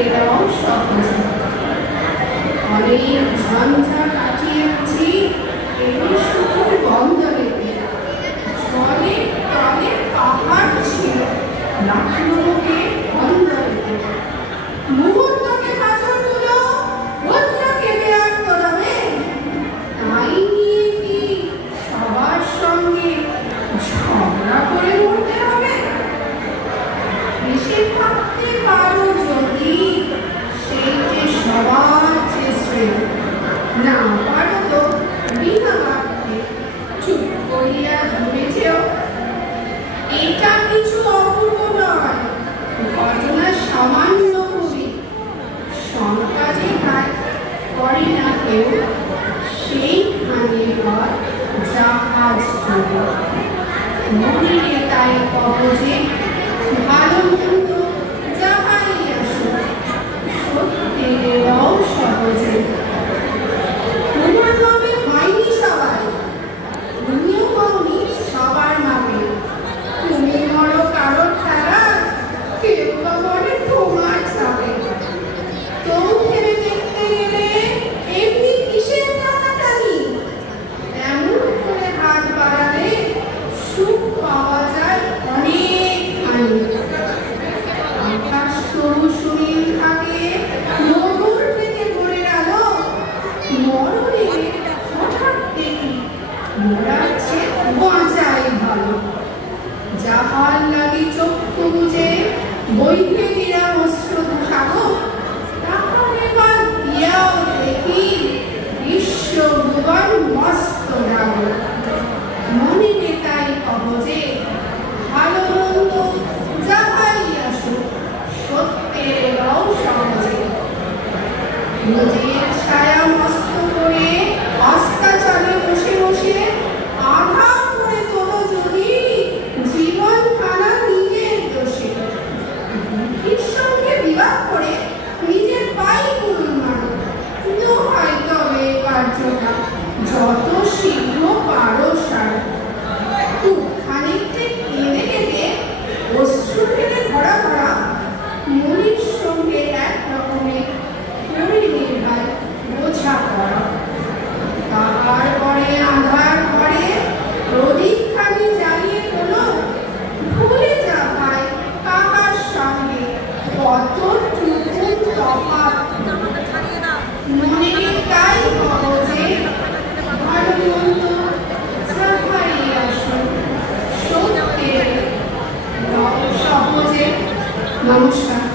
এরাও সহজে অনেক ঝঞ্ঝা কাটিয়ে বুঝি এই শুধু বন্দরেতে জলে তলে পাহাড় ছিল লখনৌকে বন্দরেতে মুহূর্তকে পাথরগুলো বদলাকে বেয়ার করাবে তাই নিয়ে কি সবার সঙ্গে ঝগড়া করে উঠতে হবে? বেশি ভাবতে পারো যদি সেইটে সবার চেষ্টা না পারো তো বিনা ভাবতে চুপ করিয়া ধরেছেও। এটা কিছু অপূর্ব নয়, ঘটনা সামান্য খুবই। শঙ্কা যে ভাই করে না কেউ সেইখানে ঘর জাহাজ চলে মনে তাই কবজে ভালো মন্দ যাহাই আসুক সত্যেরও সহজে। তোমার মাপে হয়নি সবাই, তুমিও পাওনি সবার মাপে। তুমি মরো কারোর খেলা, কেউ বা মরে তোমার চাপে। তো ভেবে দেখতে গেলে এমনি কিসের টানাটানি? এমন করে হাত বাড়ালে সুখ পাওয়া যায় অনেকখানি। আকাশ সরু সুনীল থাকে, নদুর থেকে ভরে গেল মরণে হঠাৎ দেখি মরাচ্ছে বাঁচাই ভালো। যাহার লাগি চক্ষু বুঝে বইকে দিলাম অস্ত্র সাগর, তাহার এবার দিয়াও দেখি বিশ্ব ভুবন মস্ত জাগর। মনে তাই কবজে ভালো মন্দ যাহাই আসুক সত্যেরও সহজে। নিজের ছায়া মস্ত করে আস্থা চালে বসে বসে আধা করে তোলো যদি জীবন খানা নিজের দোষে। বুদ্ধির সঙ্গে বিবাদ করে নিজের পাই গুরুর মানো, দোহাই তবে কার্যটা যত শীঘ্র পারো সার। খানিকটা কেঁদে কেঁদে অশ্রু ফেলে ভরা ভরা মনির সঙ্গে এক রকমের পরিণীর ভাই বোঝা করা। তাহার পরে আধার ঘরে প্রদীপখানি জ্বালিয়ে তোলো, ভুলে যা ভাই কাহার সঙ্গে কতটুকু তফাৎ। মনে তাই কবজে ভালো মন্দ যাহাই আসুক সত্যের সহজে। নমস্কার।